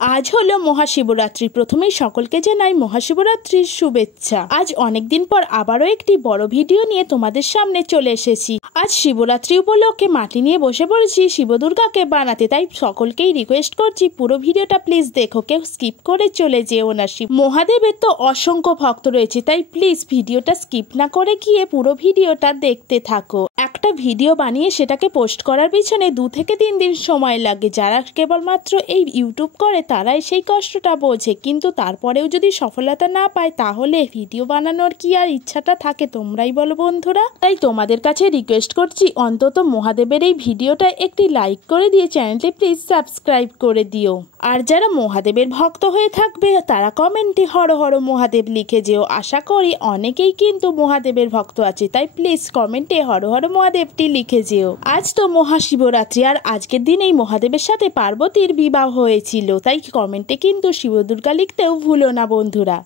আজ হলো মহাশিবরাত্রি। প্রথমেই সকলকে জানাই মহাশিবরাত্রির শুভেচ্ছা। আজ অনেকদিন পর আবারও একটি বড় ভিডিও নিয়ে তোমাদের সামনে চলে এসেছি। আজ শিবরাত্রি উপলক্ষে মাটি নিয়ে বসে পড়েছি শিবদুর্গাকে বানাতে, তাই সকলকেই রিকোয়েস্ট করছি পুরো ভিডিওটা প্লিজ দেখো, কেউ স্কিপ করে চলে যেও না। শিব মহাদেবের তো অসংখ্য ভক্ত রয়েছে, তাই প্লিজ ভিডিওটা স্কিপ না করে গিয়ে পুরো ভিডিওটা দেখতে থাকো। একটা ভিডিও বানিয়ে সেটাকে পোস্ট করার পিছনে 2 থেকে 3 দিন সময় লাগে। যারা কেবলমাত্র এই ইউটিউব করে তারাই সেই কষ্টটা বোঝে, কিন্তু তারপরেও যদি সফলতা না পায় তাহলে ভিডিও বানানোর কি আর ইচ্ছাটা থাকে, তোমরাই বলো বন্ধুরা। তাই তোমাদের কাছে রিকোয়েস্ট করছি অন্তত মহাদেবের এই ভিডিওটা একটি লাইক করে দিয়ে চ্যানেলটি প্লিজ সাবস্ক্রাইব করে দিও। আর যারা মহাদেবের ভক্ত হয়ে থাকবে তারা কমেন্টে হর হর মহাদেব লিখে যেও। আশা করি অনেকেই কিন্তু মহাদেবের ভক্ত আছে, তাই প্লিজ কমেন্টে হর হর মহাদেবটি লিখে যেও। আজ তো মহাশিবরাত্রি, আর আজকের দিনেই মহাদেবের সাথে পার্বতীর বিবাহ হয়েছিল, তাই কমেন্টে কিন্তু শিবদুর্গা লিখতেও ভুলো না বন্ধুরা।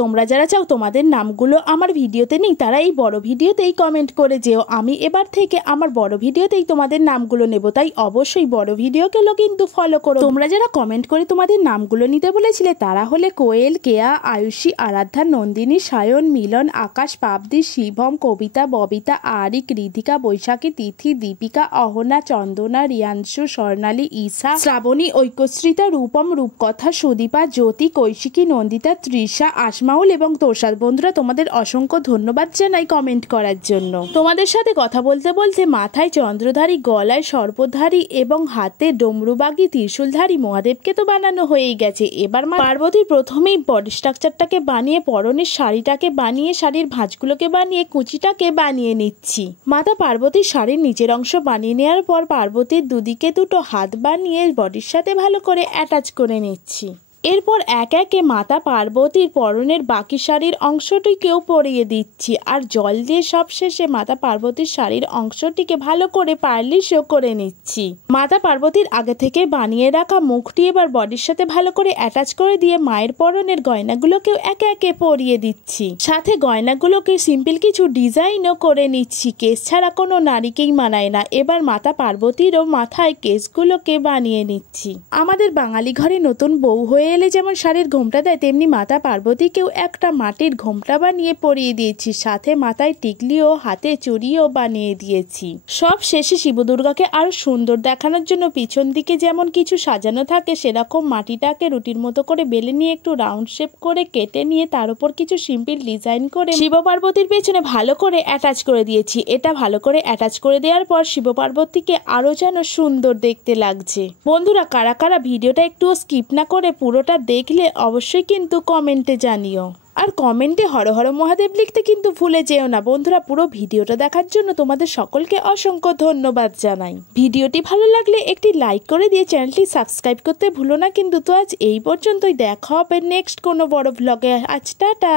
তোমরা যারা চাও তোমাদের নামগুলো আমার ভিডিওতে নেই তারা এই বড় ভিডিওতেই কমেন্ট করে যেও। আমি এবার থেকে আমার বড় ভিডিওতেই তোমাদের নামগুলো নেব, তাই অবশ্যই বড় ভিডিওগুলো কিন্তু ফলো করো। তোমরা যারা কমেন্ট করে তোমাদের নামগুলো নিতে বলেছিলে তারা হলে কোয়েল, কেয়া, আয়ুষী, আরাধ্যা, নন্দিনী, সায়ন, মিলন, আকাশ, পাবদি, শিবম, কবিতা, ববিতা, আরিক, রিধিকা, বৈশাখী, তিথি, দীপিকা, অহনা, চন্দনা, রিয়াংশু, স্বর্ণালী, ঈশা, শ্রাবণী, ঐক্যশ্রিতা, রূপম, রূপকথা, সুদীপা, জ্যোতি, কৈশিকী, নন্দিতা, তৃষা, আসমাউল এবং তোষাদ। বন্ধুরা তোমাদের অসংখ্য ধন্যবাদ জানাই কমেন্ট করার জন্য। তোমাদের সাথে কথা বলতে বলতে মাথায় চন্দ্রধারী, গলায় সর্পধারী এবং হাতে ডমরুবাগী ত্রিশূলধারী মহাদেবকে তো বানানো হয়েই গেছে। এবার পার্বতীর প্রথমেই বডি স্ট্রাকচারটাকে বানিয়ে, পরনের শাড়িটাকে বানিয়ে, শাড়ির ভাঁজগুলোকে বানিয়ে, কুচিটাকে বানিয়ে নিচ্ছি। মাতা পার্বতীর শাড়ির নিচের অংশ বানিয়ে নেওয়ার পর পার্বতীর দুদিকে দুটো হাত বানিয়ে বডির সাথে ভালো করে অ্যাটাচ করে নিচ্ছি। এরপর এক একে মাতা পার্বতীর পরনের বাকি শাড়ির অংশটিকেও পরিয়ে দিচ্ছি, আর জল দিয়ে সবশেষে মাতা পার্বতীর শাড়ির অংশটিকে ভালো করে পার্লিশও করে নিচ্ছি। মাতা পার্বতীর আগে থেকে বানিয়ে রাখা মুখটি এবার বডির সাথে ভালো করে অ্যাটাচ করে দিয়ে মায়ের পরনের গয়নাগুলোকেও একে একে পরিয়ে দিচ্ছি। সাথে গয়নাগুলোকে সিম্পল কিছু ডিজাইনও করে নিচ্ছি। কেস ছাড়া কোনো নারীকেই মানায় না। এবার মাতা পার্বতীরও মাথায় কেসগুলোকে বানিয়ে নিচ্ছি। আমাদের বাঙালি ঘরে নতুন বউ হয়ে এলে যেমন শাড়ির ঘোমটা দেয়, তেমনি মাতা পার্বতীকেও একটা মাটির ঘোমটা বানিয়ে পরিয়ে দিয়েছি। সাথে মাথায় টিকলি ও হাতে চুড়িও বানিয়ে দিয়েছি। সব শেষে শিবদুর্গাকে আরো সুন্দর দেখানোর জন্য পিছন দিকে যেমন কিছু সাজানো থাকে সেরকম মাটিটাকে রুটির মতো করে বেলে নিয়ে একটু রাউন্ড শেপ করে কেটে নিয়ে তার উপর কিছু সিম্পল ডিজাইন করে শিব পার্বতীর পেছনে ভালো করে অ্যাটাচ করে দিয়েছি। এটা ভালো করে অ্যাটাচ করে দেওয়ার পর শিব পার্বতীকে আরো যেন সুন্দর দেখতে লাগছে। বন্ধুরা কারা কারা ভিডিওটা একটু স্কিপ না করে পুরোটা দেখলে অবশ্যই কিন্তু কমেন্টে জানিও। আর কমেন্টে হর হর মহাদেব লিখতে কিন্তু ভুলে যেও না। বন্ধুরা পুরো ভিডিওটা দেখার জন্য তোমাদের সকলকে অসংখ্য ধন্যবাদ জানাই। ভিডিওটি ভালো লাগলে একটি লাইক করে দিয়ে চ্যানেলটি সাবস্ক্রাইব করতে ভুলো না কিন্তু। তো আজ এই পর্যন্তই, দেখা হবে নেক্সট কোনো বড় ভ্লগে। আজ টাটা।